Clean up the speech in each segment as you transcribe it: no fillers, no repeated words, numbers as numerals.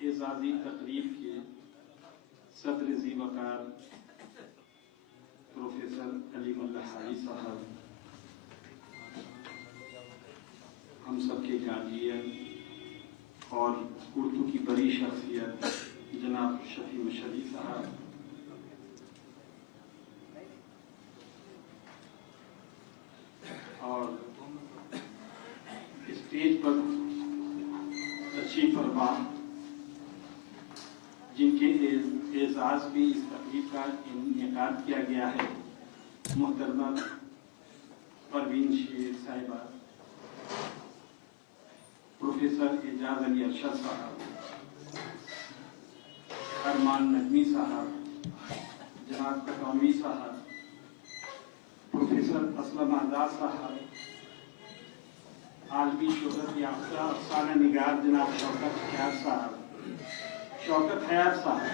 एजाजी तकरीब के सदर ज़ी वक़ार प्रोफेसर अलीमुल्लाह हाजी साहब, हम सबके गार्जियन और उर्दू की बड़ी शख्सियत जनाब शफी मशहदी साहब, और स्टेज पर तशरीफ फरमा जिनके एजाज भी इस तकरीब का इनेकाद किया गया है, मोहतरमा परवीन शेर साहिबा, प्रोफेसर एजाज अली अरशद साहब, अरमान नकवी साहब, जनाब कटौनवी साहब, प्रोफेसर असलम आजाद साहब, आलमी शोहरत याफ्ता अफसाना निगार जनाब शौकत हयात साहब,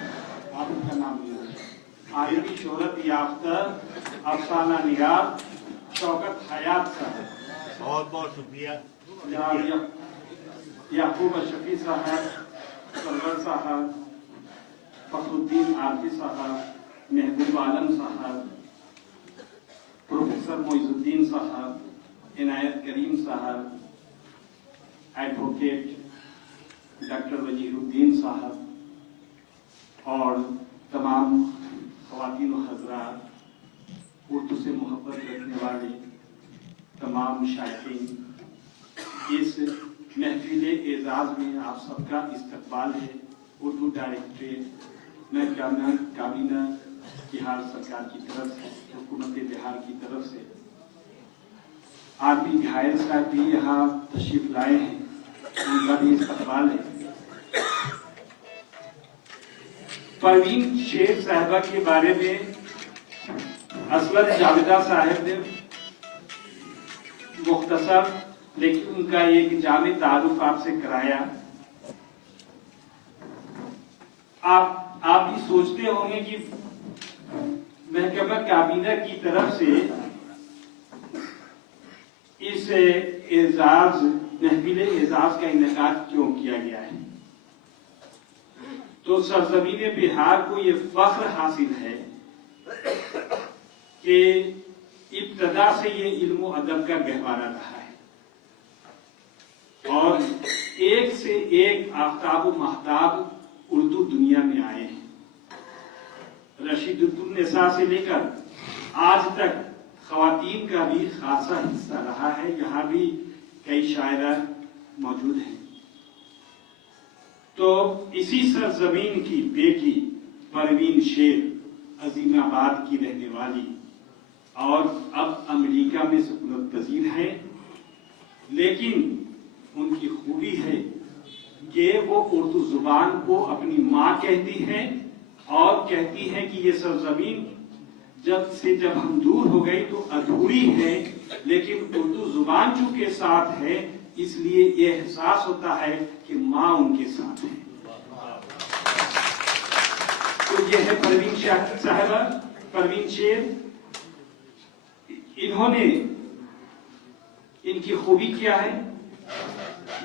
आप उनका नाम लिया, आलमी शोहरत याफ्ता अफसाना निगार शौकत हयात साहब, बहुत बहुत शुक्रिया। जनाब याकूब शफी साहब, सरवर साहब, फखरुद्दीन आरती साहब, महबूब आलम साहब, प्रोफेसर मोइजुद्दीन साहब, इनायत करीम साहब, एडवोकेट डॉक्टर वजीरुद्दीन साहब और तमाम ख़वातीन व हज़रात, उर्दू से मोहब्बत रखने वाले तमाम शायकीन, इस महफिल एजाज में आप सबका इस्तकबाल है। उर्दू डायरेक्टरेट में काबीना बिहार सरकार की तरफ से, हुकूमत बिहार की तरफ से, आरपी घायल साहब भी यहाँ तशरीफ लाए हैं, उनका भी इस्तकबाल है। परवीन शेर साहिबा के बारे में असलत जावेदा साहब ने मुख्तसर लेकिन उनका एक जामे तारुफ आपसे कराया। आप भी सोचते होंगे कि महकमा काबीना की तरफ से इस एजाज महफिल एजाज का इनेकाद क्यों किया गया है। तो सरजमीन बिहार को ये फख्र हासिल है कि इब्तदा से ये इल्म अदब का गहवारा रहा है और एक से एक आफ्ताब व महताब उर्दू दुनिया में आए हैं। रशीदुद्दीन से लेकर आज तक ख़वातीन का भी खासा हिस्सा रहा है, यहाँ भी कई शायरा मौजूद हैं। तो इसी सरजमीन की बेटी परवीन शेर अजीमाबाद की रहने वाली और अब अमेरिका में सुकूनत पजीर है, लेकिन उनकी खूबी है कि वो उर्दू जुबान को अपनी माँ कहती हैं और कहती हैं कि ये सरजमीन जब हम दूर हो गई तो अधूरी है, लेकिन उर्दू जुबान चूंकि साथ है इसलिए ये एहसास होता है कि माँ उनके साथ है। तो ये है परवीन साहिबा, परवीन शेर। इन्होंने, इनकी खूबी क्या है,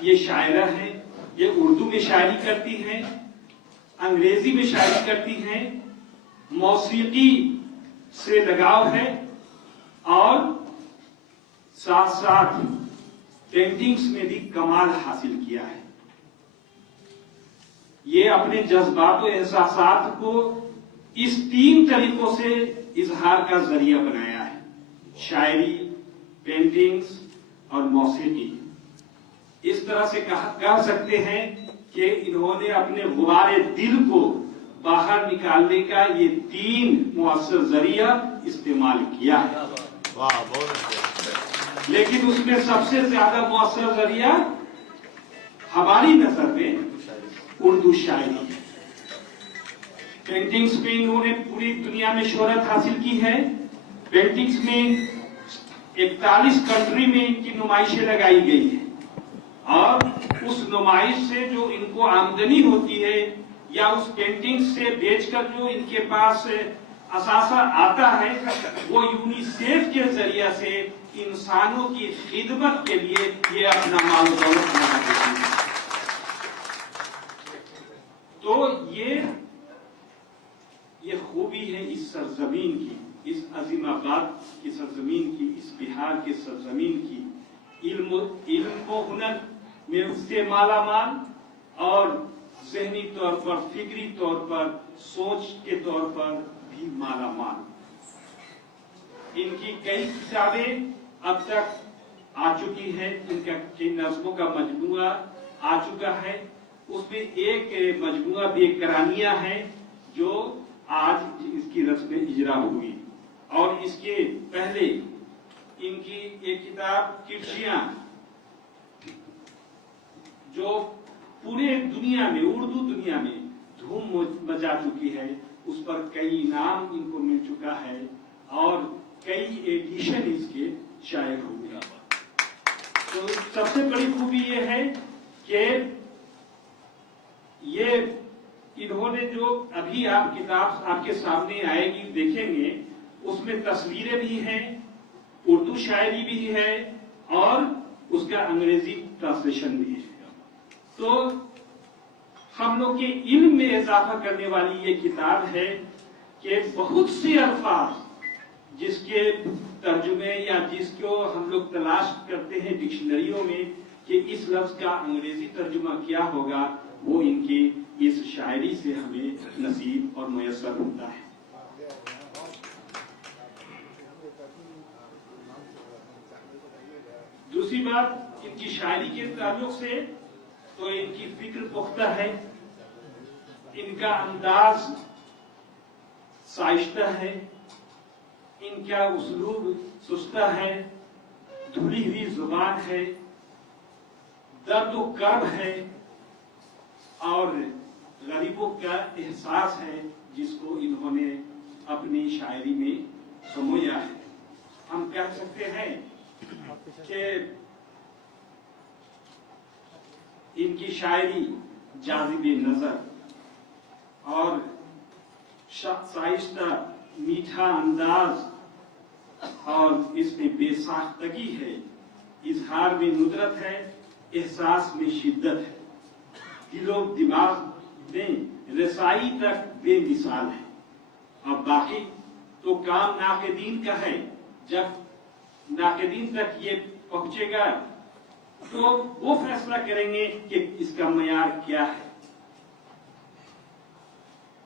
ये शायरा है, ये उर्दू में शायरी करती हैं, अंग्रेजी में शायरी करती हैं, मौसीकी से लगाव है और साथ साथ पेंटिंग्स में भी कमाल हासिल किया है। ये अपने जज्बात और एहसासात को इस 3 तरीकों से इजहार का जरिया बनाया है, शायरी, पेंटिंग्स और मौसीकी। इस तरह से कह सकते हैं कि इन्होंने अपने गुबारे दिल को बाहर निकालने का ये 3 मुअस्सर जरिया इस्तेमाल किया है। वाह, बहुत अच्छा। लेकिन उसमें सबसे ज्यादा मुअस्सर जरिया हमारी नजर में उर्दू शायरी है। पेंटिंग्स में इन्होंने पूरी दुनिया में शोहरत हासिल की है। पेंटिंग्स में 41 कंट्री में इनकी नुमाइशें लगाई गई है और उस नुमाइश से जो इनको आमदनी होती है या उस पेंटिंग से बेचकर जो इनके पास असासा आता है वो यूनिसेफ के जरिए से इंसानों की खिदमत के लिए ये अपना माल दौलत बना देती है। सरजमीन की, इस अजीमाबाद की सरजमीन की, इस बिहार की सरजमीन की इल्म व हुनर में उससे मालामाल और ज़हनी तौर पर, फिक्री तौर पर, सोच के तौर पर भी मालामाल। इनकी कई किताबें अब तक आ चुकी है, इनका नज़्मों का मजमूआ आ चुका है। उसमें एक मजमूआ बेकरानियां है जो आज इसकी रस्म इजरा हुई, और इसके पहले इनकी एक किताब किरचियां जो पूरे दुनिया में, उर्दू दुनिया में धूम मचा चुकी है, उस पर कई इनाम इनको मिल चुका है और कई एडिशन इसके शाये हुए। तो सबसे बड़ी खूबी ये है कि ये इन्होंने जो अभी आप किताब आपके सामने आएगी देखेंगे, उसमें तस्वीरें भी हैं, उर्दू शायरी भी है और उसका अंग्रेजी ट्रांसलेशन भी है। तो हम लोग के इल्म में इजाफा करने वाली ये किताब है कि बहुत से अल्फाज जिसके तर्जुमे या जिसको हम लोग तलाश करते हैं डिक्शनरियों में कि इस लफ्ज का अंग्रेजी तर्जुमा क्या होगा, वो इनकी इस शायरी से हमें नसीब और मुयस्सर होता है। दूसरी बात इनकी शायरी के ताल्लुक से, तो इनकी फिक्र पुख्ता है, इनका अंदाज साइस्ता है, इनका उसलूब सुस्ता है, धुली हुई जुबान है, दर्द व कर्ब है और गरीबों का एहसास है जिसको इन्होंने अपनी शायरी में समोया है। हम कह सकते हैं कि इनकी शायरी जाज़िबे नजर और शाइस्ता मीठा अंदाज और इसमें बेसाख्तगी है, इजहार में नुदरत है, एहसास में शिद्दत है, दिलो दिमाग में रसाई तक बेमिसाल है। और बाकी तो काम नाक़िदीन का है, जब नाक़िदीन तक ये पहुंचेगा तो वो फैसला करेंगे कि इसका मयार क्या है।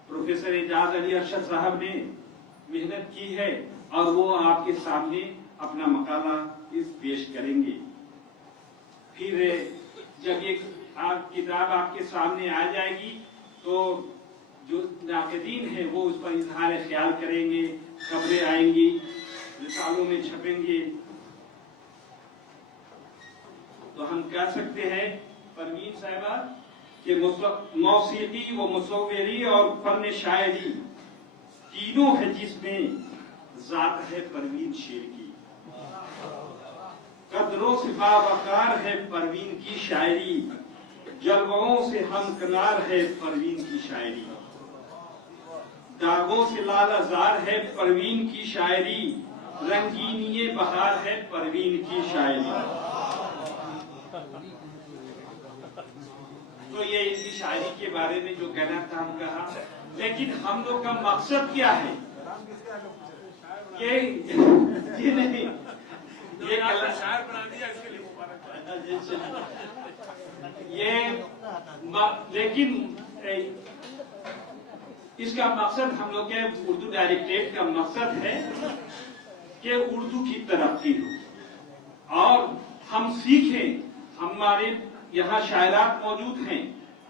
प्रोफेसर एजाज अली अरशद साहब ने मेहनत की है और वो आपके सामने अपना मकाला पेश करेंगे। फिर जब ये किताब आपके सामने आ जाएगी तो जो नाक़िदीन है वो उस पर इजहार ख्याल करेंगे, खबरें आएंगी, रिसालों में छपेंगे। तो हम कह सकते हैं परवीन साहिबा कि मौसीकी व मुसव्विरी और फन शायरी तीनों है जिसमें जात है परवीन शेर की। कदरों से बावकार है परवीन की शायरी, जलवों से हमकनार है परवीन की शायरी, दागों से लालाजार है परवीन की शायरी, रंगीनिये बहार है परवीन की शायरी। तो ये इनकी शायरी के बारे में जो कहना था हम कहा, लेकिन हम लोग का मकसद क्या है? ये नहीं, ये शायर बना दिया, इसके लिए लेकिन इसका मकसद हम लोग के उर्दू डायरेक्टरेट का मकसद है कि उर्दू की तरक्की हो और हम सीखें। हमारे यहाँ शायरात मौजूद हैं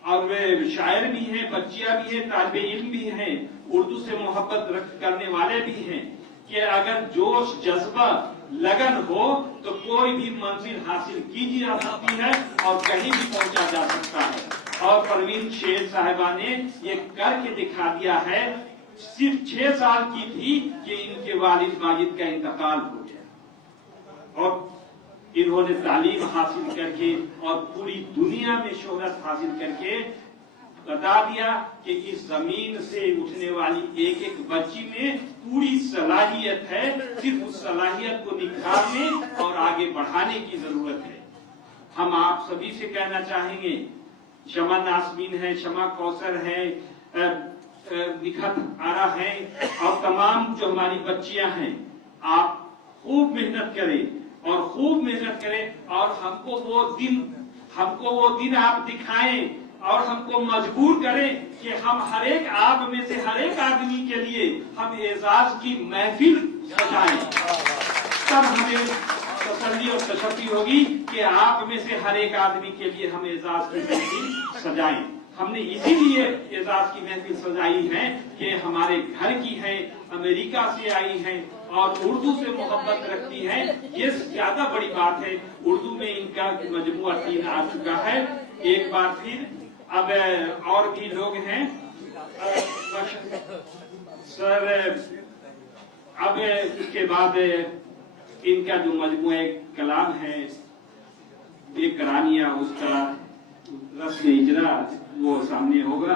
और वे शायर भी हैं, बच्चियां भी हैं, तालिबे इल्म भी हैं, उर्दू से मोहब्बत करने वाले भी हैं कि अगर जोश, जज्बा, लगन हो तो कोई भी मंजिल हासिल की जा सकती है और कहीं भी पहुंचा जा सकता है। और परवीन शेर साहिबा ने ये करके दिखा दिया है। सिर्फ 6 साल की थी कि इनके वालिद माजिद का इंतकाल हो गया और इन्होंने तालीम हासिल करके और पूरी दुनिया में शोहरत हासिल करके बता दिया कि इस जमीन से उठने वाली एक एक बच्ची में पूरी सलाहियत है, सिर्फ उस सलाहियत को निखारने और आगे बढ़ाने की जरूरत है। हम आप सभी से कहना चाहेंगे, शमा नासमीन है, शमा कौसर है, निखर आ रहा है। और तमाम जो हमारी बच्चियां हैं, आप खूब मेहनत करें और खूब मेहनत करें और हमको वो दिन आप दिखाएं और हमको मजबूर करें कि हम हर एक आप में से हर एक आदमी के लिए हम एजाज की महफिल सजाएं। तब हमें तसल्ली और तशक्की होगी कि आप में से हर एक आदमी के लिए हम एजाज की महफिल सजाएं। हमने इसीलिए एजाज की महफिल सजाई है कि हमारे घर की है, अमेरिका से आई है और उर्दू से मोहब्बत रखती है। ये ज्यादा बड़ी बात है। उर्दू में इनका मजमुआ 3 आ चुका है। एक बार फिर अब और भी लोग हैं सर। अब इसके बाद इनका जो मजमुआ कलाम है, एक करानिया, उसका रस्म इजरा वो सामने होगा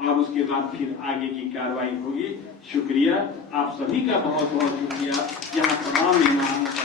और उसके बाद फिर आगे की कार्रवाई होगी। शुक्रिया, आप सभी का बहुत बहुत शुक्रिया। यहाँ तमाम मेहमानों का